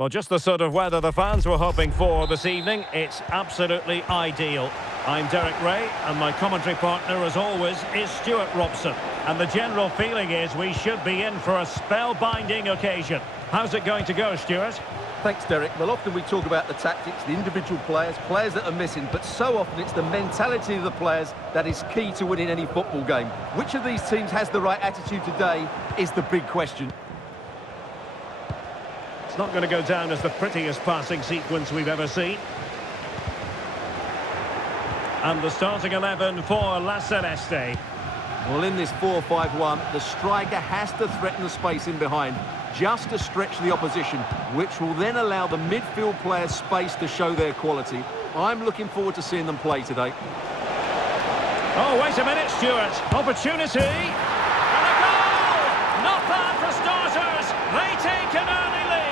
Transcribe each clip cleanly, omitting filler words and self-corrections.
Well, just the sort of weather the fans were hoping for this evening. It's absolutely ideal. I'm Derek Ray, and my commentary partner, as always, is Stuart Robson. And the general feeling is we should be in for a spellbinding occasion. How's it going to go, Stuart? Thanks, Derek. Well, often we talk about the tactics, the individual players that are missing, but so often it's the mentality of the players that is key to winning any football game. Which of these teams has the right attitude today is the big question. It's not going to go down as the prettiest passing sequence we've ever seen. And the starting 11 for La Celeste. Well, in this 4-5-1, the striker has to threaten the space in behind, just to stretch the opposition, which will then allow the midfield players space to show their quality. I'm looking forward to seeing them play today. Oh, wait a minute, Stuart. Opportunity. And a goal! Not bad for starters. They take an early lead.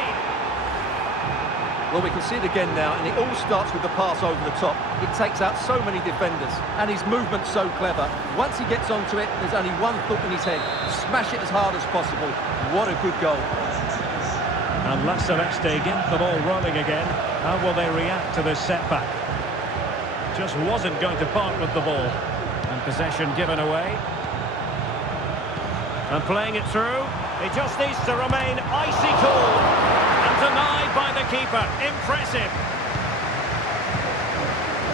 Well, we can see it again now, and it all starts with the pass over the top. It takes out so many defenders, and his movement's so clever. Once he gets onto it, there's only one thought in his head: smash it as hard as possible. What a good goal. And La Celeste get the ball rolling again. How will they react to this setback? Just wasn't going to part with the ball. And possession given away. And playing it through. He just needs to remain icy cool. And denied by the keeper. Impressive.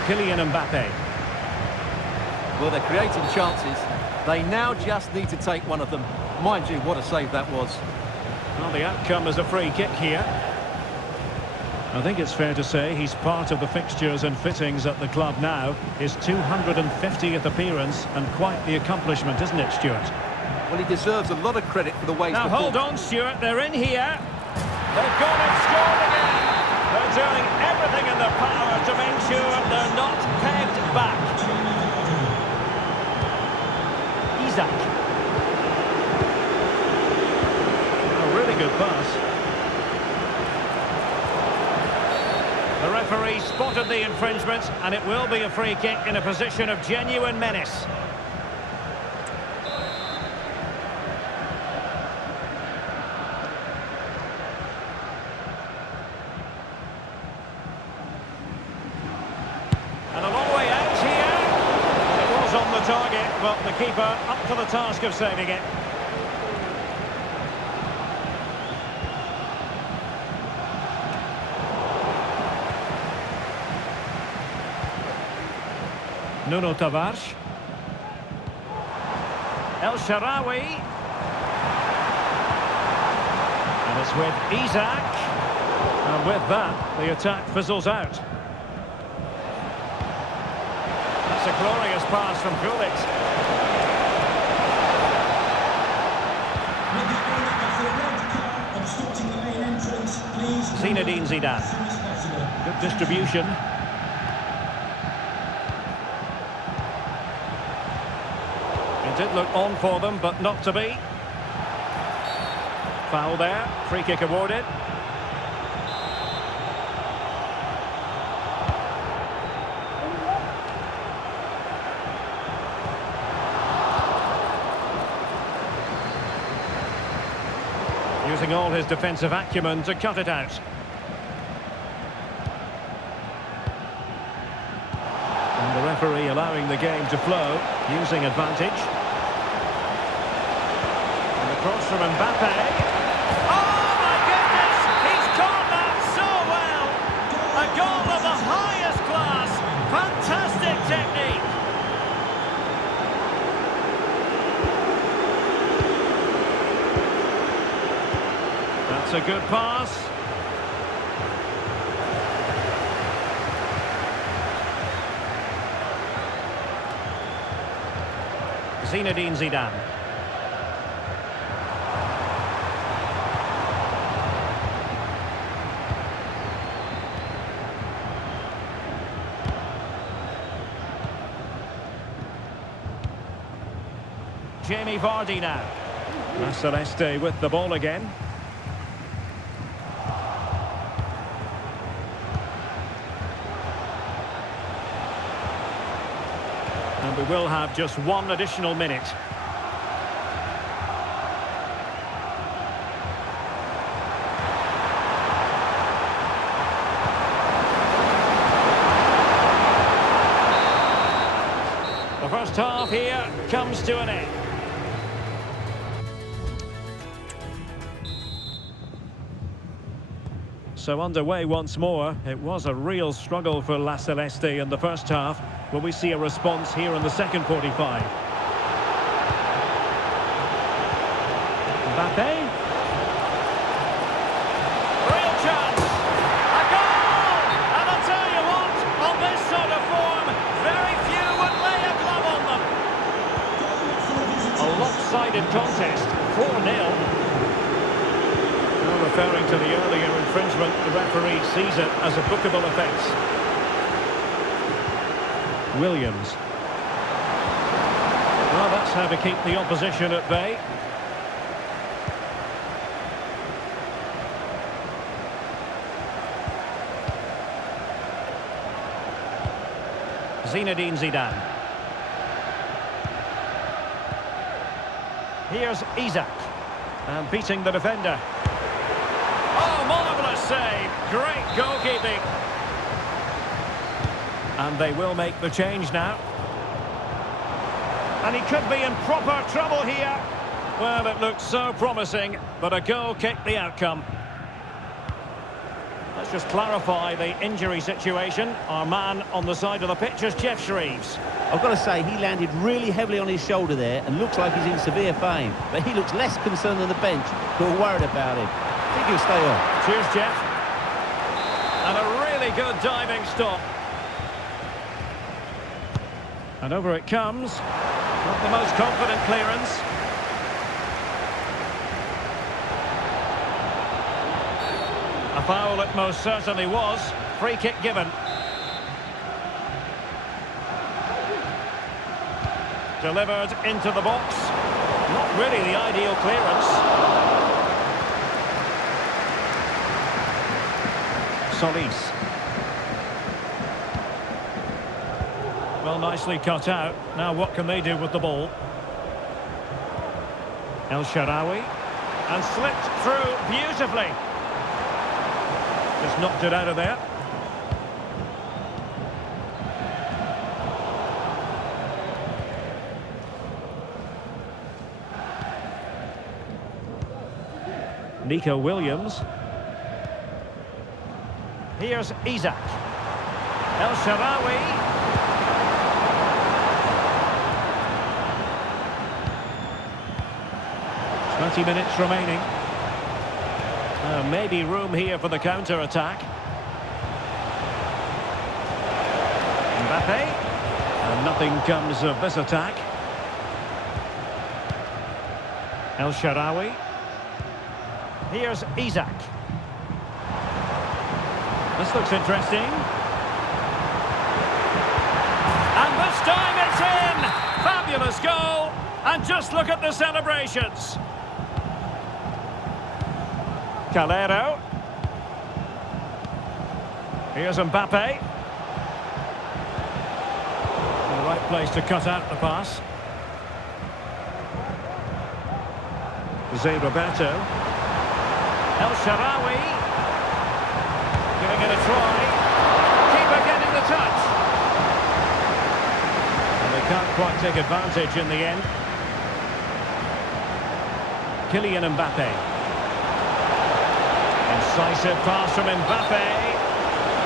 Kylian Mbappe. Well, they're creating chances. They now just need to take one of them. Mind you, what a save that was. Well, the outcome is a free kick here. I think it's fair to say he's part of the fixtures and fittings at the club now. His 250th appearance, and quite the accomplishment, isn't it, Stuart? Well, he deserves a lot of credit for the ways... Now, hold on, Stuart. They're in here. They've gone and scored again. They're doing everything in their power to make sure they're not pegged back. Isak. A really good pass. The referee spotted the infringement, and it will be a free kick in a position of genuine menace. And a long way out here. It was on the target, but the keeper up to the task of saving it. Nuno Tavares. El Shaarawy. And it's with Isak. And with that, the attack fizzles out. That's a glorious pass from Gullit. Zinedine Zidane. Good distribution. It did look on for them, but not to be. Foul there. Free kick awarded. Using all his defensive acumen to cut it out. And the referee allowing the game to flow, using advantage. And the cross from Mbappe. Oh my goodness! He's caught that so well! A goal of the highest class! Fantastic technique! That's a good pass. Zinedine Zidane. Jamie Vardy now. La Celeste with the ball again. And we will have just one additional minute. first half here comes to an end. So underway once more. It was a real struggle for La Celeste in the first half. Will we see a response here in the second 45? Mbappe. Real chance. A goal! And I'll tell you what, on this sort of form, very few would lay a glove on them. A lopsided contest, 4-0. Referring to the earlier infringement, the referee sees it as a bookable offence. Williams. Well, that's how to keep the opposition at bay. Zinedine Zidane. Here's Isak. And beating the defender. Oh, marvellous save. Great goalkeeping. And they will make the change now. And he could be in proper trouble here. Well, it looked so promising, but a goal kicked the outcome. Let's just clarify the injury situation. Our man on the side of the pitch is Geoff Shreeves. I've got to say, he landed really heavily on his shoulder there and looks like he's in severe pain. But he looks less concerned than the bench, who are worried about him. I think he'll stay on. Cheers, Geoff. And a really good diving stop. And over it comes. Not the most confident clearance. A foul it most certainly was. Free kick given. Delivered into the box. Not really the ideal clearance. Solis. Well, nicely cut out. Now what can they do with the ball? El Shaarawy. And slipped through beautifully. Just knocked it out of there. Nico Williams. Here's Isak. El Shaarawy. 20 minutes remaining. Maybe room here for the counter-attack. Mbappe. And nothing comes of this attack. El Shaarawy. Here's Isak. This looks interesting. And this time it's in! Fabulous goal! And just look at the celebrations. Calero. Here's Mbappe. The right place to cut out the pass. José Roberto. El Shaarawy. Giving it a try. Keeper getting the touch. And they can't quite take advantage in the end. Kylian Mbappe. Incisive pass from Mbappe.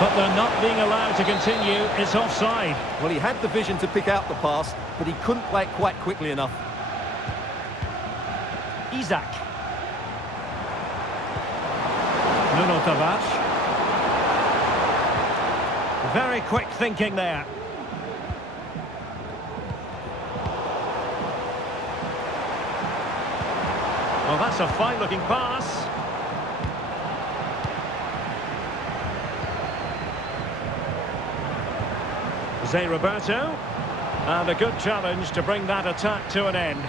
But they're not being allowed to continue. It's offside. Well, he had the vision to pick out the pass, but he couldn't play it quite quickly enough. Isak. Nuno Tavares. Very quick thinking there. Well, that's a fine-looking pass. José Roberto. And a good challenge to bring that attack to an end.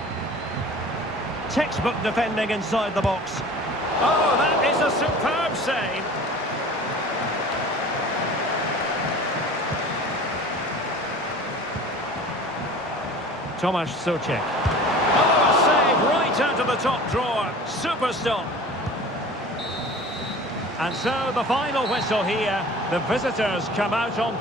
Textbook defending inside the box. Oh, that is a superb save. Tomasz Souček. Oh, a save right out of the top drawer. Super stop. And so the final whistle here. The visitors come out on